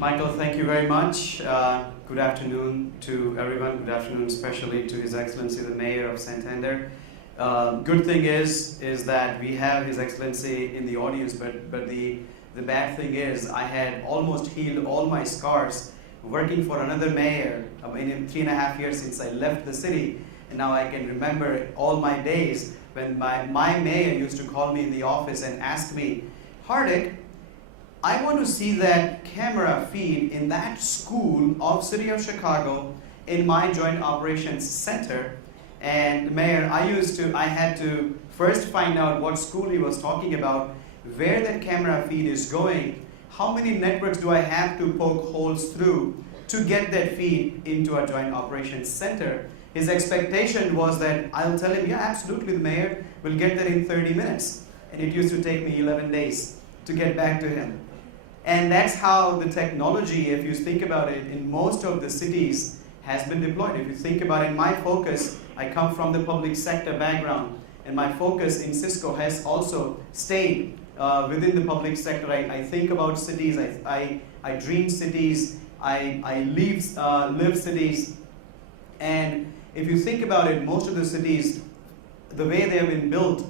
Michael, thank you very much. Good afternoon to everyone. Good afternoon especially to His Excellency the Mayor of Santander. Good thing is that we have His Excellency in the audience, but the bad thing is I had almost healed all my scars working for another mayor in 3.5 years since I left the city, and now I can remember all my days when my mayor used to call me in the office and ask me, Hardik, I want to see that camera feed in that school of City of Chicago in my Joint Operations Center. And Mayor, I had to first find out what school he was talking about, where that camera feed is going, how many networks do I have to poke holes through to get that feed into our Joint Operations Center. His expectation was that I'll tell him, yeah, absolutely, the Mayor will get that in 30 minutes. And it used to take me 11 days to get back to him. And that's how the technology, if you think about it, in most of the cities has been deployed. If you think about it, my focus, I come from the public sector background, and my focus in Cisco has also stayed within the public sector. I think about cities, I dream cities, I live cities. And if you think about it, most of the cities, the way they have been built,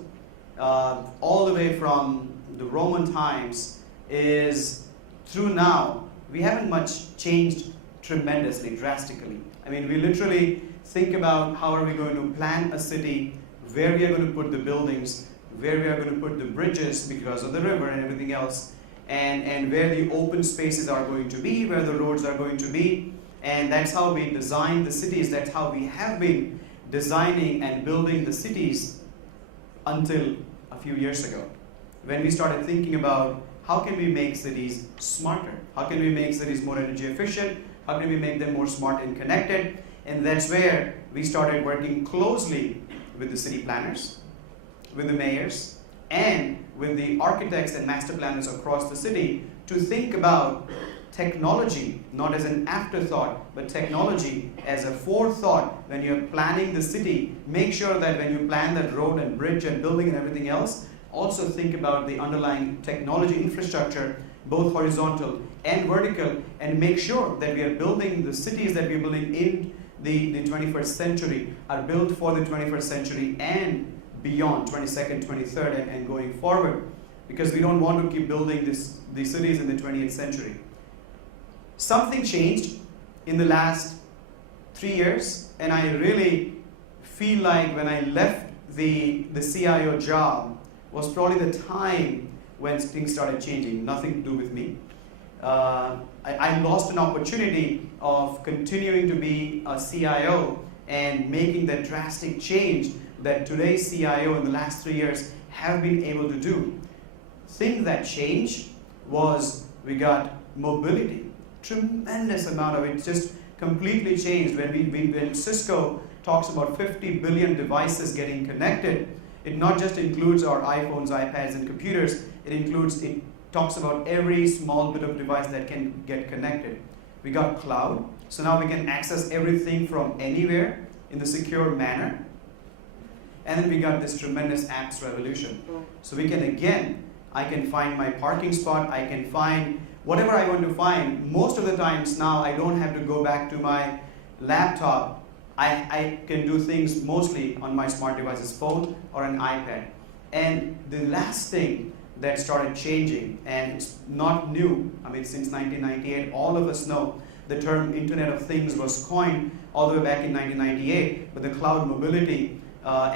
all the way from the Roman times, is through now, we haven't much changed tremendously, drastically. I mean, we literally think about how are we going to plan a city, where we are going to put the buildings, where we are going to put the bridges because of the river and everything else, and where the open spaces are going to be, where the roads are going to be. And that's how we design the cities. That's how we have been designing and building the cities until a few years ago, when we started thinking about how can we make cities smarter? How can we make cities more energy efficient? How can we make them more smart and connected? And that's where we started working closely with the city planners, with the mayors, and with the architects and master planners across the city to think about technology not as an afterthought, but technology as a forethought. When you're planning the city, make sure that when you plan that road and bridge and building and everything else, also think about the underlying technology infrastructure, both horizontal and vertical, and make sure that we are building the cities that we're building in the 21st century are built for the 21st century and beyond, 22nd, 23rd, and going forward, because we don't want to keep building these cities in the 20th century. Something changed in the last 3 years, and I really feel like when I left the CIO job was probably the time when things started changing. Nothing to do with me. I lost an opportunity of continuing to be a CIO and making that drastic change that today's CIO in the last 3 years have been able to do. Thing that changed was we got mobility. Tremendous amount of it just completely changed. When Cisco talks about 50 billion devices getting connected, it not just includes our iPhones, iPads, and computers. It talks about every small bit of device that can get connected. We got cloud, so now we can access everything from anywhere in the secure manner. And then we got this tremendous apps revolution. So we can, again, I can find my parking spot, I can find whatever I want to find. Most of the times now, I don't have to go back to my laptop. I can do things mostly on my smart devices, phone or an iPad. And the last thing that started changing, and it's not new, I mean, since 1998, all of us know the term Internet of Things was coined all the way back in 1998, but the cloud mobility the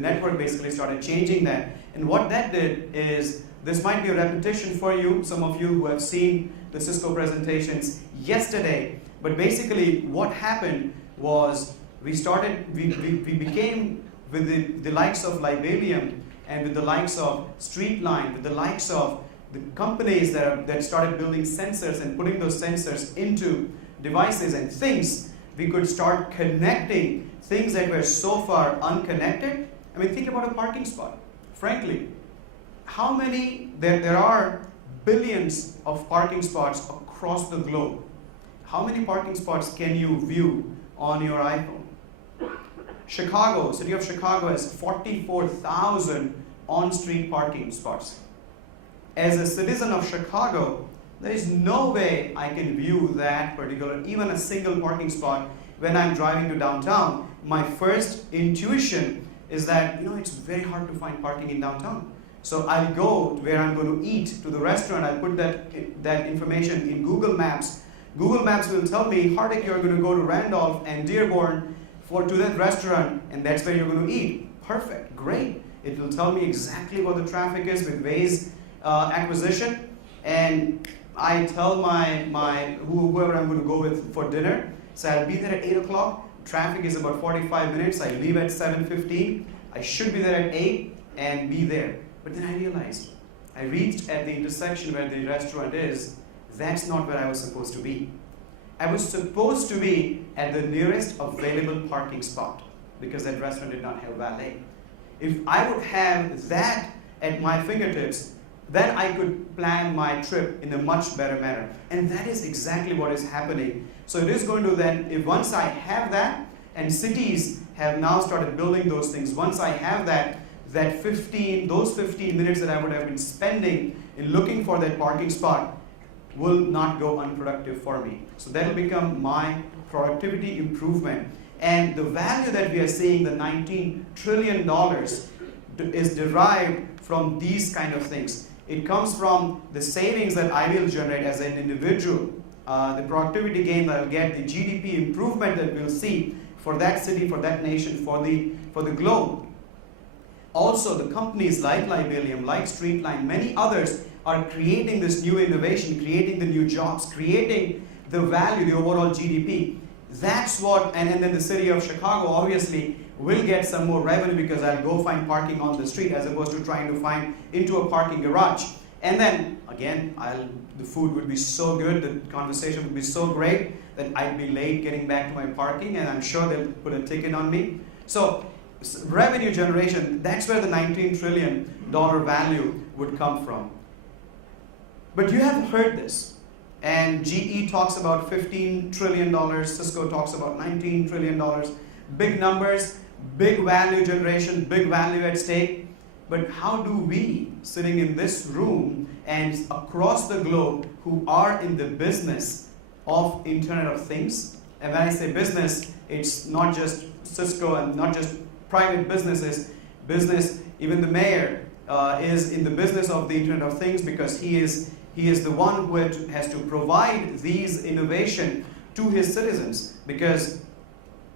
network basically started changing that. And what that did is, this might be a repetition for you, some of you who have seen the Cisco presentations yesterday, but basically what happened was we became with the likes of Libelium and with the likes of Streetline, with the likes of the companies that started building sensors and putting those sensors into devices and things, we could start connecting things that were so far unconnected. I mean, think about a parking spot. Frankly, how many, there are billions of parking spots across the globe. How many parking spots can you view on your iPhone? Chicago, City of Chicago has 44,000 on-street parking spots. As a citizen of Chicago, There is no way I can view that particular, even a single parking spot when I'm driving to downtown. My first intuition is that, it's very hard to find parking in downtown. So I'll go to where I'm going to eat, to the restaurant. I'll put that information in Google Maps. Google Maps will tell me, Hardik, you're going to go to Randolph and Dearborn to that restaurant, and that's where you're going to eat. Perfect, great. It will tell me exactly what the traffic is with Waze acquisition, and I tell whoever I'm going to go with for dinner, so I'll be there at 8 o'clock. Traffic is about 45 minutes. I leave at 7:15. I should be there at 8 and be there. But then I realized, I reached at the intersection where the restaurant is. That's not where I was supposed to be. I was supposed to be at the nearest available parking spot because that restaurant did not have valet. If I would have that at my fingertips, then I could plan my trip in a much better manner. And that is exactly what is happening. So it is going to then, if once I have that, and cities have now started building those things, once I have those 15 minutes that I would have been spending in looking for that parking spot will not go unproductive for me. So that will become my productivity improvement. And the value that we are seeing, the $19 trillion, is derived from these kind of things. It comes from the savings that I will generate as an individual, the productivity gain that I'll get, the GDP improvement that we'll see for that city, for that nation, for the globe. Also, the companies like Libelium, like Streetline, many others are creating this new innovation, creating the new jobs, creating the value, the overall GDP. That's what, and then the city of Chicago obviously will get some more revenue because I'll go find parking on the street as opposed to trying to find into a parking garage. And then again, the food would be so good, the conversation would be so great that I'd be late getting back to my parking, and I'm sure they'll put a ticket on me. So revenue generation, that's where the $19 trillion value would come from. But you have heard this. And GE talks about $15 trillion, Cisco talks about $19 trillion. Big numbers, big value generation, big value at stake. But how do we, sitting in this room and across the globe, who are in the business of Internet of Things, and when I say business, it's not just Cisco and not just private businesses, even the mayor is in the business of the Internet of Things because he is the one who has to provide these innovation to his citizens, because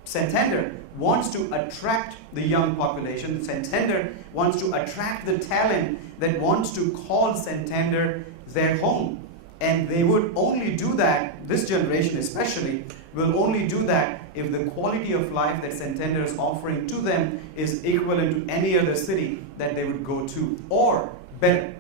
Santander wants to attract the young population. Santander wants to attract the talent that wants to call Santander their home. And they would only do that, this generation especially, will only do that if the quality of life that Santander is offering to them is equivalent to any other city that they would go to, or better.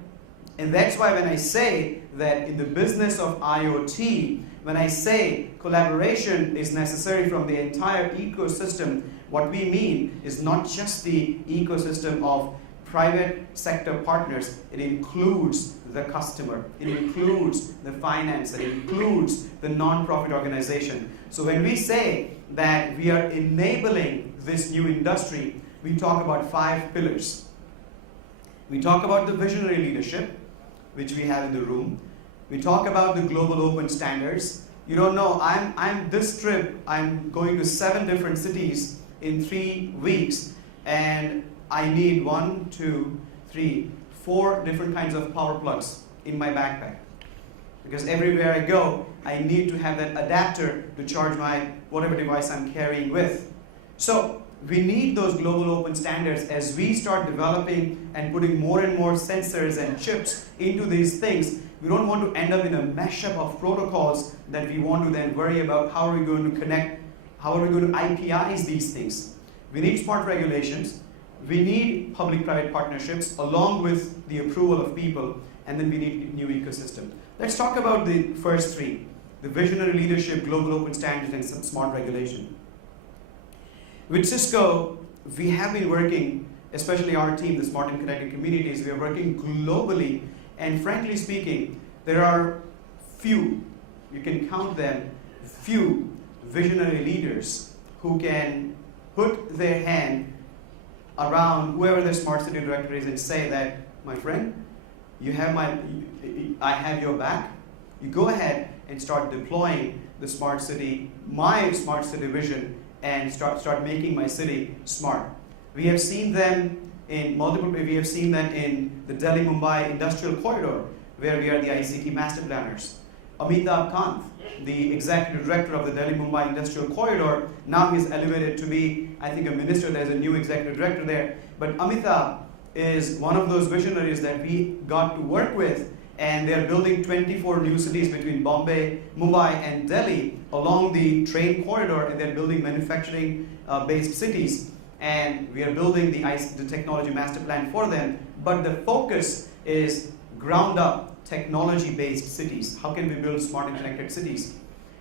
And that's why when I say that in the business of IoT, when I say collaboration is necessary from the entire ecosystem, what we mean is not just the ecosystem of private sector partners. It includes the customer, it includes the finance, it includes the non-profit organization. So when we say that we are enabling this new industry, we talk about 5 pillars. We talk about the visionary leadership, which we have in the room. We talk about the global open standards. You don't know, this trip, I'm going to 7 different cities in 3 weeks, and I need 1, 2, 3, 4 different kinds of power plugs in my backpack. Because everywhere I go, I need to have that adapter to charge my whatever device I'm carrying with. So we need those global open standards as we start developing and putting more and more sensors and chips into these things. We don't want to end up in a mashup of protocols that we want to then worry about how are we going to connect, how are we going to IPIs these things. We need smart regulations, we need public-private partnerships along with the approval of people, and then we need a new ecosystem. Let's talk about the first 3, the visionary leadership, global open standards, and some smart regulation. With Cisco, we have been working, especially our team, the Smart and Connected Communities, we are working globally, and frankly speaking, there are few, you can count them, few visionary leaders who can put their hand around whoever the smart city director is and say that, my friend, I have your back, you go ahead and start deploying the smart city, my smart city vision, and start making my city smart. We have seen them in we have seen them in the Delhi-Mumbai industrial corridor, where we are the ICT master planners. Amitabh Kant, the executive director of the Delhi-Mumbai industrial corridor, now he's elevated to be, I think, a minister. There's a new executive director there. But Amitabh is one of those visionaries that we got to work with, and they're building 24 new cities between Bombay, Mumbai, and Delhi along the train corridor, and they're building manufacturing-based cities. And we are building the technology master plan for them. But the focus is ground-up, technology-based cities. How can we build smart and connected cities?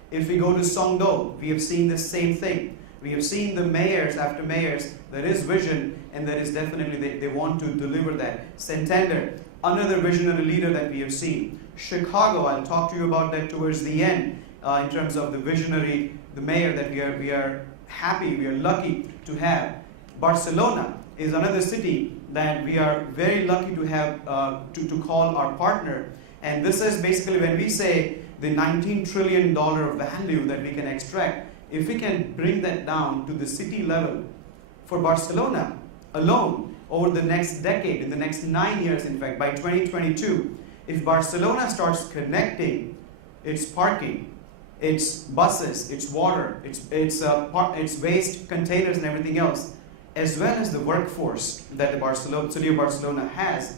If we go to Songdo, we have seen the same thing. We have seen the mayors after mayors. There is vision, and there is definitely, they want to deliver that. Santander, another visionary leader that we have seen. Chicago, I'll talk to you about that towards the end in terms of the visionary, the mayor that we are happy, we are lucky to have. Barcelona is another city that we are very lucky to have to call our partner. And this is basically when we say the $19 trillion value that we can extract, if we can bring that down to the city level for Barcelona alone over the next decade, in the next 9 years, in fact, by 2022, if Barcelona starts connecting its parking, its buses, its water, its waste containers and everything else, as well as the workforce that the city of Barcelona has,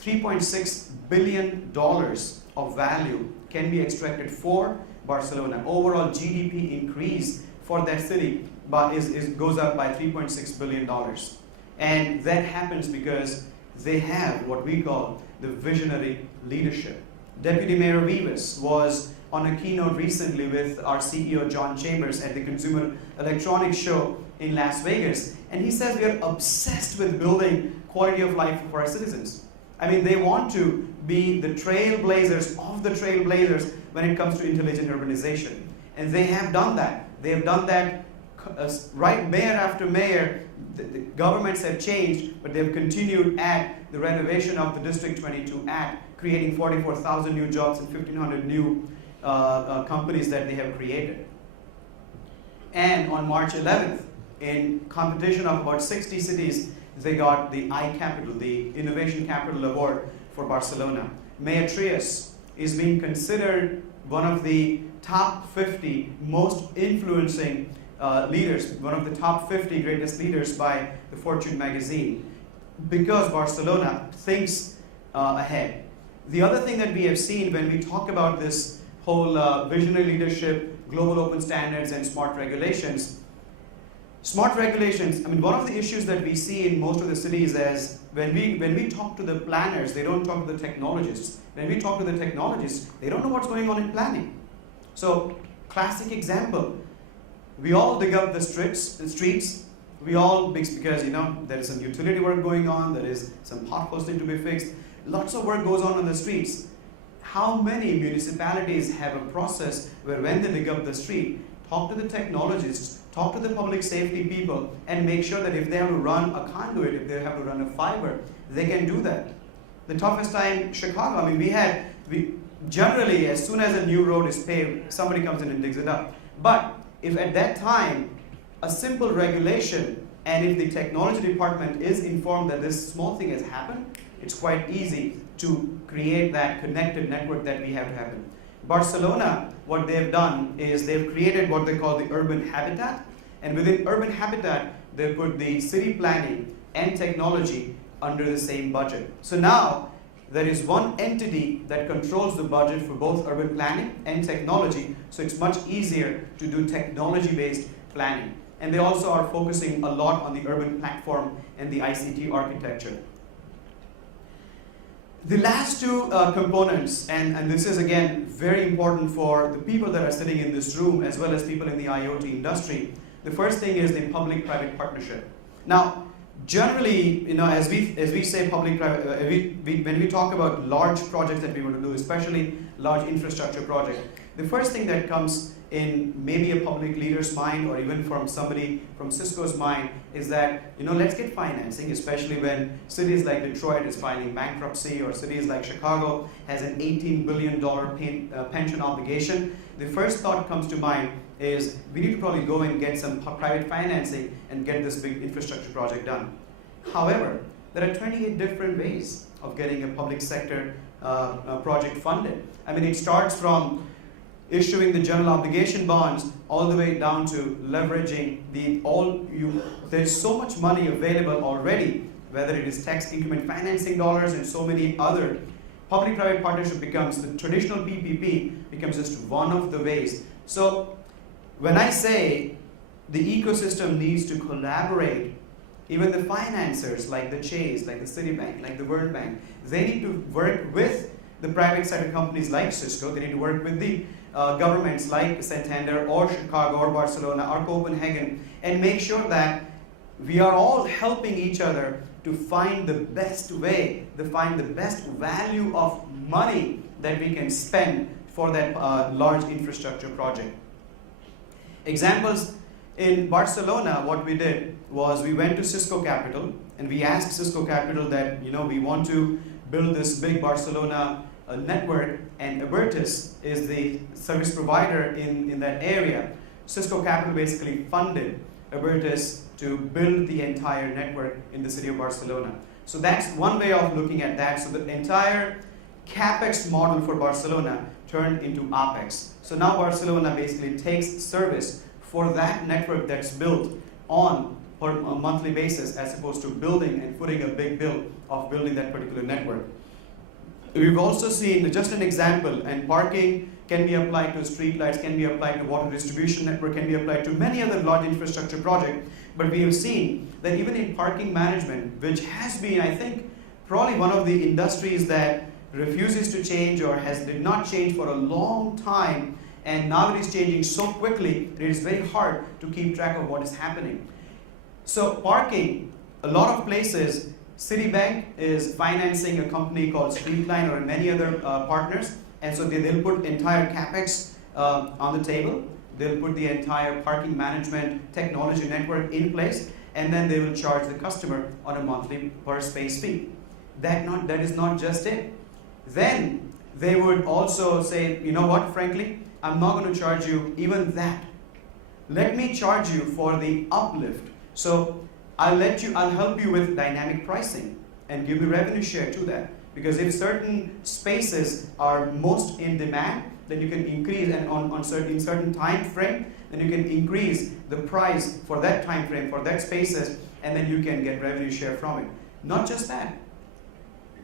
$3.6 billion of value can be extracted for Barcelona. Overall GDP increase for that city goes up by $3.6 billion. And that happens because they have what we call the visionary leadership. Deputy Mayor Vivas was on a keynote recently with our CEO John Chambers at the Consumer Electronics Show in Las Vegas, and he says we are obsessed with building quality of life for our citizens. I mean, they want to be the trailblazers of the trailblazers when it comes to intelligent urbanization. And they have done that. They have done that right mayor after mayor. The governments have changed, but they've continued at the renovation of the District 22 Act, creating 44,000 new jobs and 1,500 new companies that they have created. And on March 11th, in competition of about 60 cities, they got the iCapital, the Innovation Capital Award for Barcelona. Mayor Trias is being considered one of the top 50 most influencing leaders, one of the top 50 greatest leaders by the Fortune magazine, because Barcelona thinks ahead. The other thing that we have seen when we talk about this whole visionary leadership, global open standards, and smart regulations, I mean, one of the issues that we see in most of the cities is when we talk to the planners, they don't talk to the technologists. When we talk to the technologists, they don't know what's going on in planning. So, classic example, we all dig up the streets, we all, because there is some utility work going on, there is some potholes need to be fixed, lots of work goes on the streets. How many municipalities have a process where when they dig up the street, talk to the technologists, talk to the public safety people, and make sure that if they have to run a conduit, if they have to run a fiber, they can do that. The toughest time, Chicago, I mean, we generally, as soon as a new road is paved, somebody comes in and digs it up. But if at that time, a simple regulation, and if the technology department is informed that this small thing has happened, it's quite easy to create that connected network that we have to happen. Barcelona, what they've done is they've created what they call the urban habitat, and within urban habitat, they put the city planning and technology under the same budget. So now, there is one entity that controls the budget for both urban planning and technology, so it's much easier to do technology-based planning. And they also are focusing a lot on the urban platform and the ICT architecture. The last two components, and this is again very important for the people that are sitting in this room as well as people in the IoT industry. The first thing is the public-private partnership. Now, Generally, as we say public-private, when we talk about large projects that we want to do, especially large infrastructure projects, the first thing that comes in maybe a public leader's mind or even from somebody from Cisco's mind is that, let's get financing, especially when cities like Detroit is filing bankruptcy or cities like Chicago has an $18 billion pension obligation. The first thought comes to mind is we need to probably go and get some private financing and get this big infrastructure project done. However, there are 28 different ways of getting a public sector project funded. I mean, it starts from issuing the general obligation bonds all the way down to leveraging there's so much money available already, whether it is tax increment financing dollars and so many other. Public-private partnership becomes, the traditional PPP becomes just one of the ways. So when I say the ecosystem needs to collaborate, even the financiers like the Chase, like the Citibank, like the World Bank, they need to work with the private sector companies like Cisco. They need to work with the governments like Santander or Chicago or Barcelona or Copenhagen and make sure that we are all helping each other to find the best way, to find the best value of money that we can spend for that large infrastructure project. Examples, in Barcelona, what we did was we went to Cisco Capital and we asked Cisco Capital that, we want to build this big Barcelona network, and Abertis is the service provider in that area. Cisco Capital basically funded Abertis to build the entire network in the city of Barcelona. So that's one way of looking at that. So the entire CapEx model for Barcelona turned into OpEx. So now Barcelona basically takes service for that network that's built on per a monthly basis as opposed to building and putting a big bill of building that particular network. We've also seen, just an example, and parking can be applied to streetlights, can be applied to water distribution network, can be applied to many other large infrastructure projects, but we have seen that even in parking management, which has been, I think, probably one of the industries that refuses to change or did not change for a long time, and now it is changing so quickly that it is very hard to keep track of what is happening. So parking, a lot of places, Citibank is financing a company called Streetline or many other partners, and so they'll put entire CapEx on the table. They'll put the entire parking management technology network in place, and then they will charge the customer on a monthly per space fee. That is not just it. Then they would also say, you know what, frankly, I'm not going to charge you even that. Let me charge you for the uplift. So I'll help you with dynamic pricing and give you revenue share to that. Because if certain spaces are most in demand, then you can increase, and in certain time frame, then you can increase the price for that time frame, for that spaces, and then you can get revenue share from it. Not just that.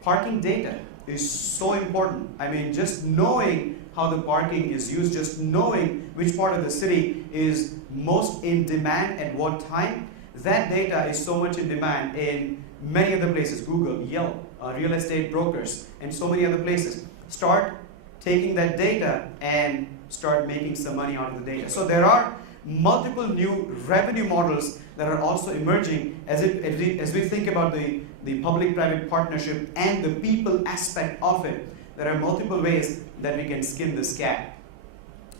Parking data is so important. I mean, just knowing how the parking is used, just knowing which part of the city is most in demand at what time, that data is so much in demand in many other places, Google, Yelp, real estate brokers, and so many other places. Start taking that data and start making some money out of the data. So there are multiple new revenue models that are also emerging as we think about the public-private partnership and the people aspect of it. There are multiple ways that we can skin this cat.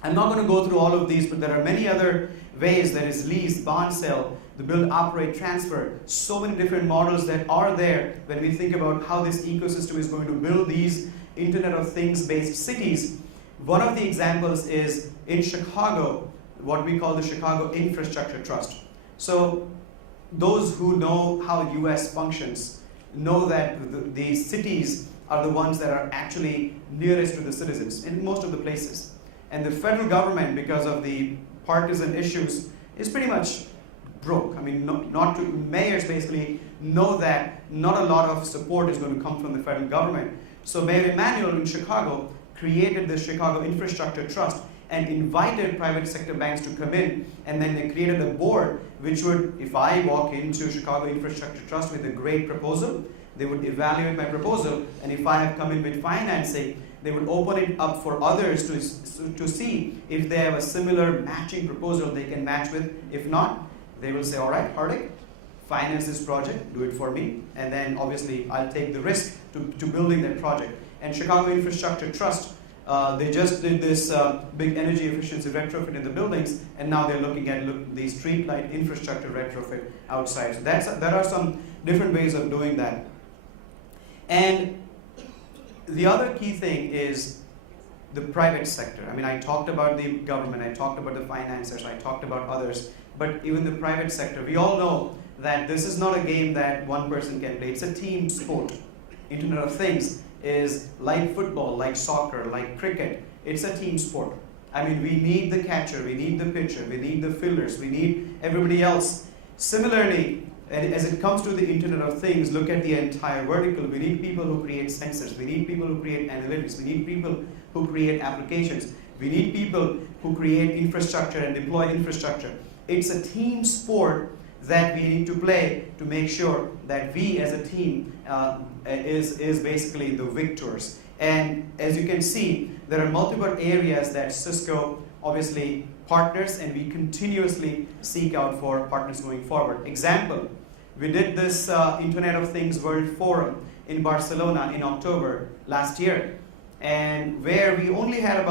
I'm not going to go through all of these, but there are many other ways. There is lease, bond sale, the build, operate, transfer, so many different models that are there when we think about how this ecosystem is going to build these Internet of Things based cities. One of the examples is in Chicago, what we call the Chicago Infrastructure Trust. So those who know how US functions know that the cities are the ones that are actually nearest to the citizens in most of the places. And the federal government, because of the partisan issues, is pretty much broke. I mean, mayors basically know that not a lot of support is going to come from the federal government. So Mayor Emanuel in Chicago created the Chicago Infrastructure Trust and invited private sector banks to come in, and then they created a board which would, if I walk into Chicago Infrastructure Trust with a great proposal, they would evaluate my proposal, and if I have come in with financing, they would open it up for others to see if they have a similar matching proposal they can match with. If not, they will say, all right, Hardik, finance this project, do it for me, and then obviously I'll take the risk to building that project. And Chicago Infrastructure Trust, they just did this big energy efficiency retrofit in the buildings, and now they're looking at the streetlight infrastructure retrofit outside. So there are some different ways of doing that. And the other key thing is the private sector. I mean, I talked about the government, I talked about the financiers, I talked about others, but even the private sector, we all know that this is not a game that one person can play. It's a team sport. Internet of Things is like football, like soccer, like cricket. It's a team sport. I mean, we need the catcher, we need the pitcher, we need the fielders, we need everybody else. Similarly, as it comes to the Internet of Things, look at the entire vertical. We need people who create sensors. We need people who create analytics. We need people who create applications. We need people who create infrastructure and deploy infrastructure. It's a team sport that we need to play to make sure that we as a team is basically the victors. And as you can see, there are multiple areas that Cisco obviously partners, and we continuously seek out for partners going forward. Example, we did this Internet of Things World Forum in Barcelona in October last year, and where we only had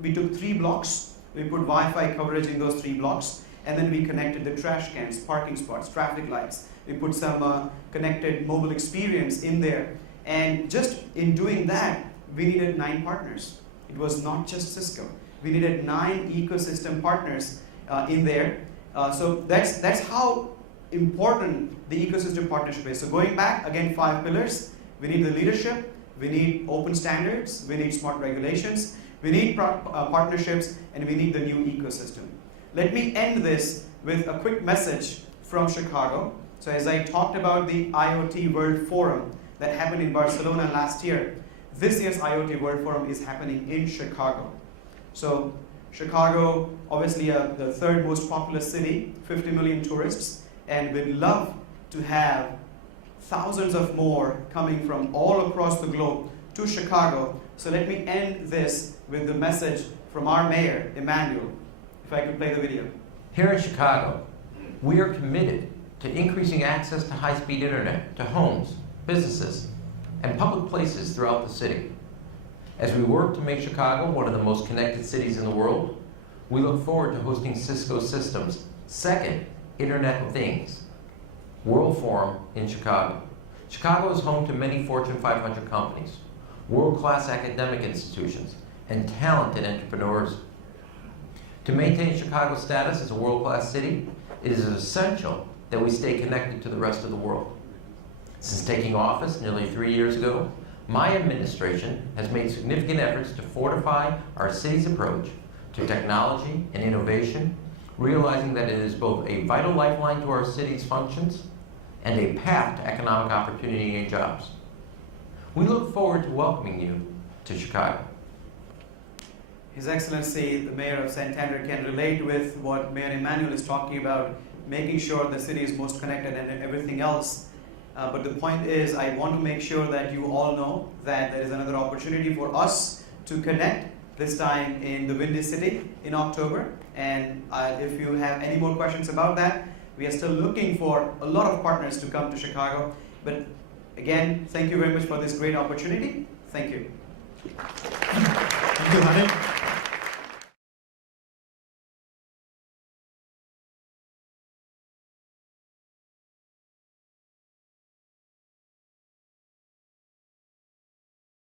we took 3 blocks, we put Wi-Fi coverage in those 3 blocks, and then we connected the trash cans, parking spots, traffic lights. We put some connected mobile experience in there. And just in doing that, we needed 9 partners. It was not just Cisco. We needed 9 ecosystem partners in there. So that's how important the ecosystem partnership is. So going back, again, 5 pillars. We need the leadership. We need open standards. We need smart regulations. We need partnerships. And we need the new ecosystem. Let me end this with a quick message from Chicago. So as I talked about the IoT World Forum that happened in Barcelona last year, this year's IoT World Forum is happening in Chicago. So Chicago, obviously the 3rd most populous city, 50 million tourists, and we'd love to have thousands of more coming from all across the globe to Chicago. So let me end this with the message from our mayor, Emmanuel. If I could play the video. Here in Chicago, we are committed to increasing access to high-speed internet to homes, businesses, and public places throughout the city. As we work to make Chicago one of the most connected cities in the world, we look forward to hosting Cisco Systems' 2nd Internet of Things World Forum in Chicago. Chicago is home to many Fortune 500 companies, world-class academic institutions, and talented entrepreneurs. To maintain Chicago's status as a world-class city, it is essential that we stay connected to the rest of the world. Since taking office nearly 3 years ago, my administration has made significant efforts to fortify our city's approach to technology and innovation, realizing that it is both a vital lifeline to our city's functions and a path to economic opportunity and jobs. We look forward to welcoming you to Chicago. His Excellency, the Mayor of Santander, can relate with what Mayor Emmanuel is talking about, making sure the city is most connected and everything else. But the point is, I want to make sure that you all know that there is another opportunity for us to connect, this time in the Windy City in October. And if you have any more questions about that, we are still looking for a lot of partners to come to Chicago. But again, thank you very much for this great opportunity. Thank you. Thank you, Hardik.